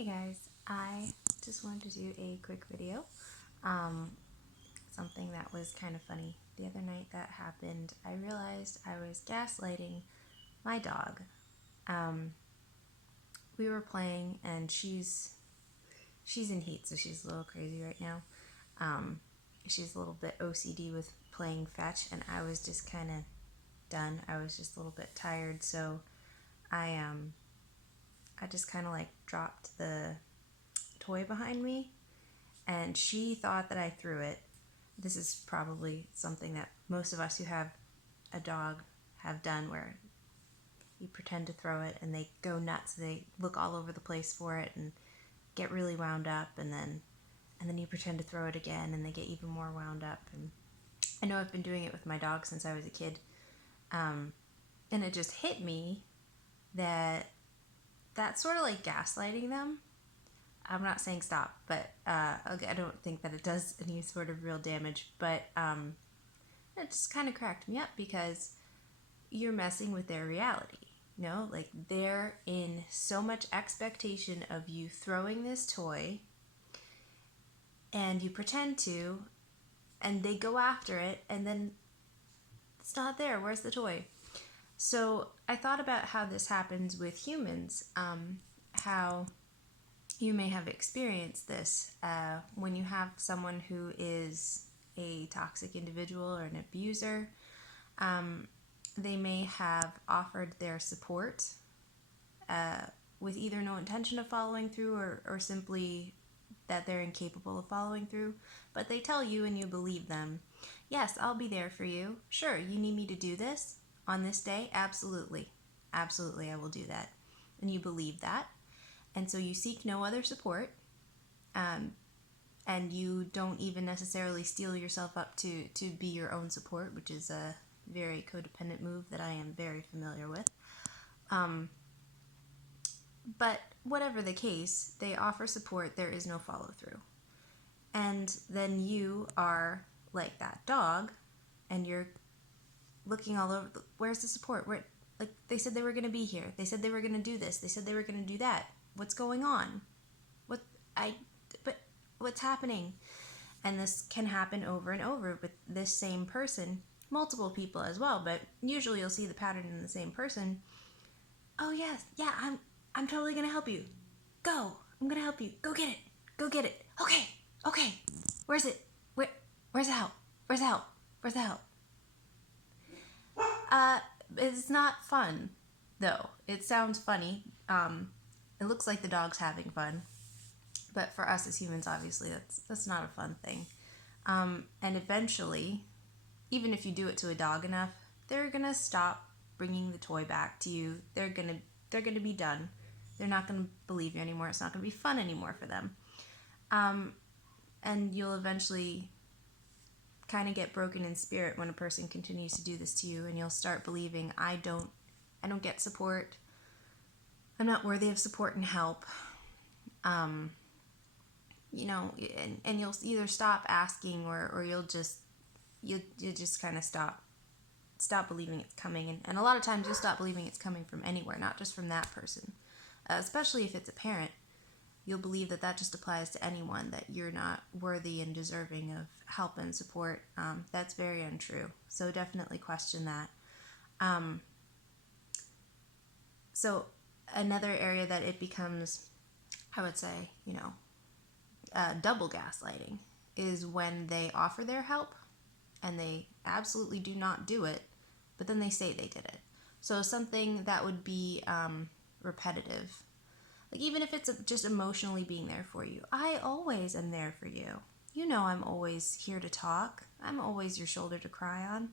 Hey guys, I just wanted to do a quick video. Something that was kind of funny. The other night that happened, I realized I was gaslighting my dog. We were playing and she's in heat, so she's a little crazy right now. She's a little bit OCD with playing fetch, and I was just kind of done. I was just a little bit tired, so I I just kind of like dropped the toy behind me, and she thought that I threw it. This is probably something that most of us who have a dog have done, where you pretend to throw it and they go nuts. They look all over the place for it and get really wound up, and then you pretend to throw it again and they get even more wound up. And I know I've been doing it with my dog since I was a kid, and it just hit me that that's sort of like gaslighting them. I'm not saying stop, but I don't think that it does any sort of real damage. But it just kind of cracked me up because you're messing with their reality. You know, like they're in so much expectation of you throwing this toy, and you pretend to, and they go after it, and then it's not there. Where's the toy? So I thought about how this happens with humans, how you may have experienced this when you have someone who is a toxic individual or an abuser. They may have offered their support with either no intention of following through, or simply that they're incapable of following through, but they tell you and you believe them. Yes, I'll be there for you. Sure, you need me to do this on this day? Absolutely. Absolutely, I will do that. And you believe that. And so you seek no other support, and you don't even necessarily steel yourself up to be your own support, which is a very codependent move that I am very familiar with. But whatever the case, they offer support, there is no follow through. And then you are like that dog, and you're looking all over. Where's the support? Where, like, they said they were going to be here. They said they were going to do this. They said they were going to do that. What's going on? But what's happening? And this can happen over and over with this same person, multiple people as well, but usually you'll see the pattern in the same person. Oh yes, yeah, I'm totally gonna help you. Go, I'm gonna help you. Go get it. Go get it. Okay. Where's it? Where's the help? Where's the help? Where's the help? It's not fun, though. It sounds funny. It looks like the dog's having fun, but for us as humans, obviously, that's not a fun thing. And eventually, even if you do it to a dog enough, they're gonna stop bringing the toy back to you. They're gonna be done. They're not gonna believe you anymore. It's not gonna be fun anymore for them. And you'll eventually kind of get broken in spirit when a person continues to do this to you, and you'll start believing, I don't get support. I'm not worthy of support and help. You know, and you'll either stop asking, or you'll just kind of stop believing it's coming. And a lot of times you'll stop believing it's coming from anywhere, not just from that person. Especially if it's a parent, you'll believe that just applies to anyone, that you're not worthy and deserving of help and support. That's very untrue. So definitely question that. So another area that it becomes, I would say, double gaslighting is when they offer their help and they absolutely do not do it, but then they say they did it. So something that would be repetitive, like even if it's just emotionally being there for you. I always am there for you. You know, I'm always here to talk. I'm always your shoulder to cry on.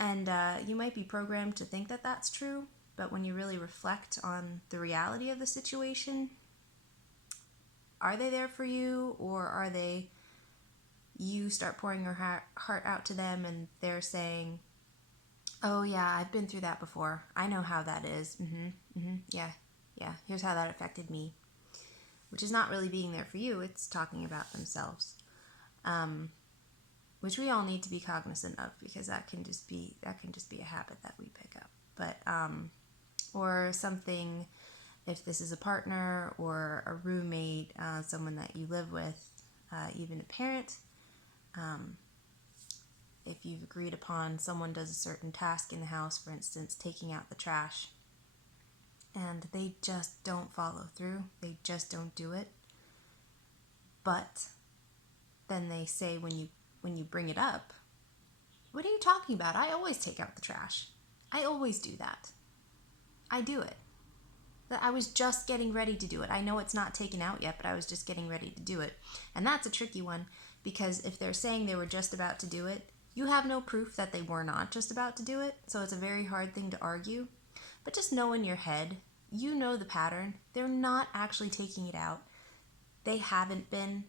And you might be programmed to think that that's true, but when you really reflect on the reality of the situation, are they there for you, or are they, you start pouring your heart out to them and they're saying, oh yeah, I've been through that before. I know how that is. Yeah, here's how that affected me. Which is not really being there for you, it's talking about themselves. Which we all need to be cognizant of, because that can just be a habit that we pick up. But or something if this is a partner or a roommate, someone that you live with, even a parent, if you've agreed upon someone does a certain task in the house, for instance, taking out the trash, and they just don't follow through, they just don't do it, but then they say when you bring it up, what are you talking about? I always take out the trash. I always do that. I do it. I was just getting ready to do it. I know it's not taken out yet, but I was just getting ready to do it. And that's a tricky one, because if they're saying they were just about to do it, you have no proof that they were not just about to do it, so it's a very hard thing to argue. But just know in your head, you know the pattern. They're not actually taking it out. They haven't been,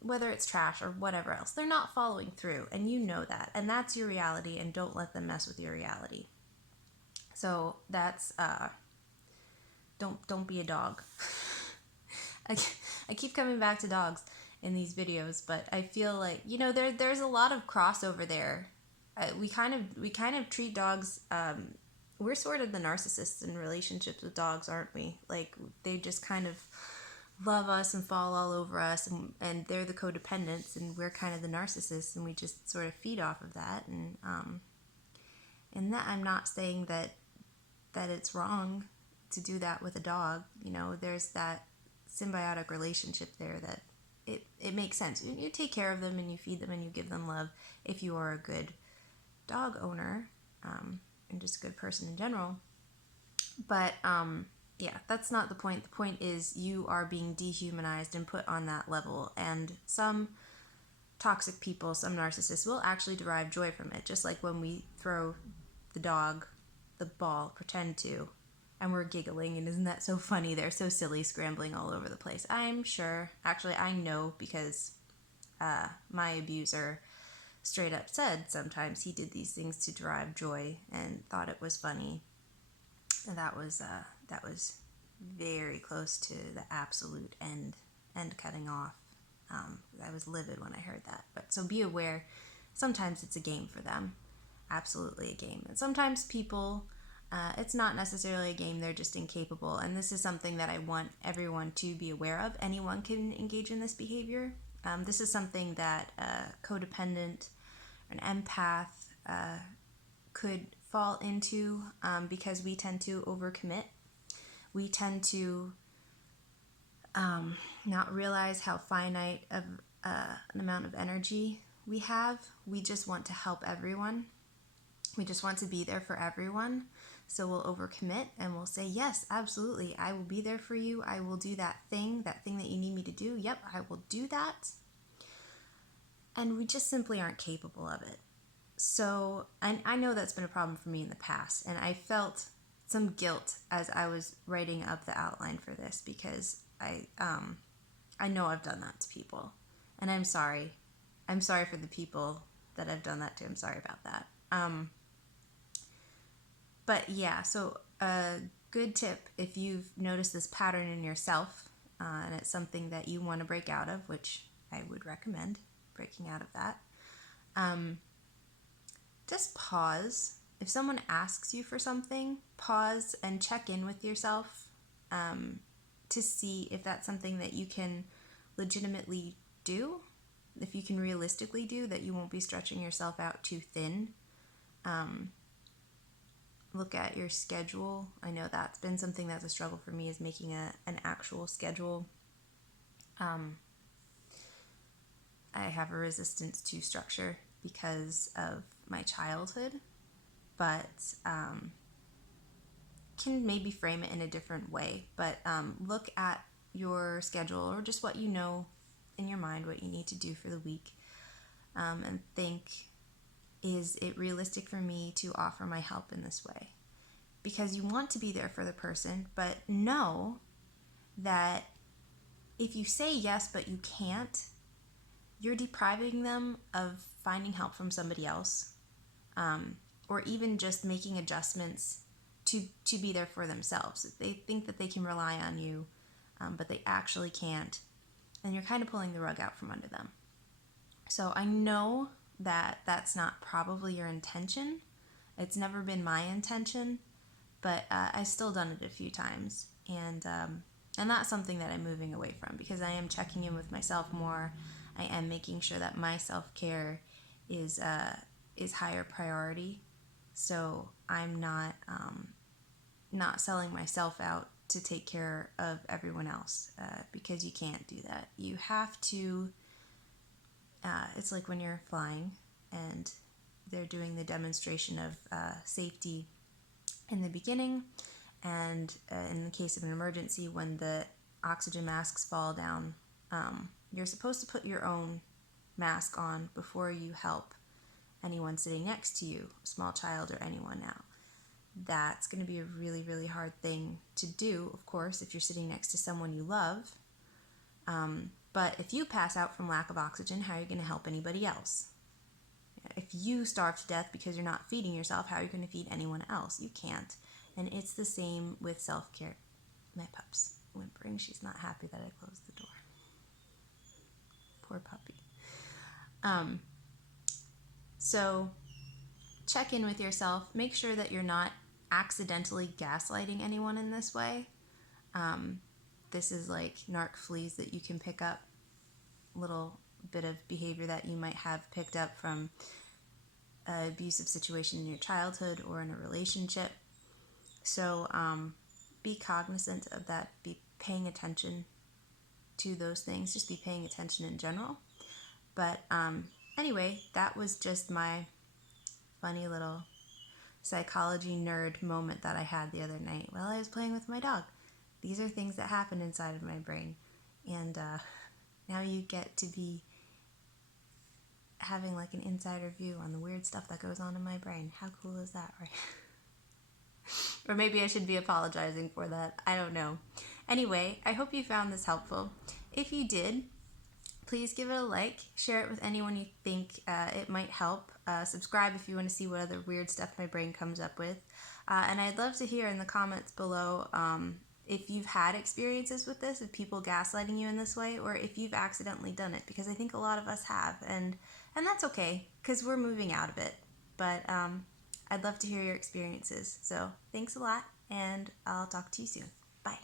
whether it's trash or whatever else. They're not following through, and you know that. And that's your reality, and don't let them mess with your reality. So that's, don't be a dog. I keep coming back to dogs in these videos, but I feel like, there's a lot of crossover there. We kind of treat dogs, we're sort of the narcissists in relationships with dogs, aren't we? Like, they just kind of love us and fall all over us, and they're the codependents, and we're kind of the narcissists, and we just sort of feed off of that. And that, I'm not saying that it's wrong to do that with a dog. There's that symbiotic relationship there that it makes sense. You take care of them and you feed them and you give them love if you are a good dog owner, and just a good person in general. But yeah, that's not the point. The point is you are being dehumanized and put on that level, and some toxic people, some narcissists, will actually derive joy from it, just like when we throw the dog the ball, pretend to, and we're giggling, and isn't that so funny? They're so silly, scrambling all over the place. I'm sure, actually I know, because my abuser straight up said sometimes he did these things to derive joy and thought it was funny. And that was very close to the absolute end cutting off. I was livid when I heard that. But so be aware, sometimes it's a game for them. Absolutely a game. And sometimes people, it's not necessarily a game, they're just incapable. And this is something that I want everyone to be aware of. Anyone can engage in this behavior. This is something that a codependent, an empath could fall into, because we tend to overcommit. We tend to not realize how finite of an amount of energy we have. We just want to help everyone. We just want to be there for everyone. So we'll overcommit and we'll say, yes, absolutely, I will be there for you. I will do that thing that you need me to do. Yep, I will do that. And we just simply aren't capable of it. So I know that's been a problem for me in the past, and I felt some guilt as I was writing up the outline for this, because I know I've done that to people, and I'm sorry. I'm sorry for the people that I've done that to. I'm sorry about that. But yeah, so a good tip, if you've noticed this pattern in yourself, and it's something that you want to break out of, which I would recommend breaking out of that, just pause. If someone asks you for something, pause and check in with yourself, to see if that's something that you can legitimately do, if you can realistically do, that you won't be stretching yourself out too thin. Look at your schedule. I know that's been something that's a struggle for me, is making an actual schedule. I have a resistance to structure because of my childhood, but can maybe frame it in a different way. But look at your schedule, or just what you know in your mind, what you need to do for the week, and think, is it realistic for me to offer my help in this way? Because you want to be there for the person, but know that if you say yes but you can't, you're depriving them of finding help from somebody else, or even just making adjustments to be there for themselves. They think that they can rely on you, but they actually can't, and you're kind of pulling the rug out from under them. So I know that that's not probably your intention. It's never been my intention, but I've still done it a few times, and that's something that I'm moving away from, because I am checking in with myself more. I am making sure that my self-care is higher priority, so I'm not selling myself out to take care of everyone else, because you can't do that. You have to. It's like when you're flying and they're doing the demonstration of safety in the beginning, and in the case of an emergency, when the oxygen masks fall down, you're supposed to put your own mask on before you help anyone sitting next to you, a small child or anyone. Now, that's going to be a really, really hard thing to do, of course, if you're sitting next to someone you love. But if you pass out from lack of oxygen, how are you going to help anybody else? If you starve to death because you're not feeding yourself, how are you going to feed anyone else? You can't. And it's the same with self-care. My pup's whimpering. She's not happy that I closed the door. Poor puppy. So check in with yourself. Make sure that you're not accidentally gaslighting anyone in this way. This is like narc fleas that you can pick up, little bit of behavior that you might have picked up from an abusive situation in your childhood or in a relationship. So be cognizant of that. Be paying attention to those things. Just be paying attention in general. But anyway, that was just my funny little psychology nerd moment that I had the other night while I was playing with my dog. These are things that happen inside of my brain. And now you get to be having like an insider view on the weird stuff that goes on in my brain. How cool is that, right? Or maybe I should be apologizing for that. I don't know. Anyway, I hope you found this helpful. If you did, please give it a like. Share it with anyone you think it might help. Subscribe if you want to see what other weird stuff my brain comes up with. And I'd love to hear in the comments below if you've had experiences with this, of people gaslighting you in this way, or if you've accidentally done it, because I think a lot of us have, and that's okay, because we're moving out of it. But I'd love to hear your experiences. So thanks a lot, and I'll talk to you soon. Bye.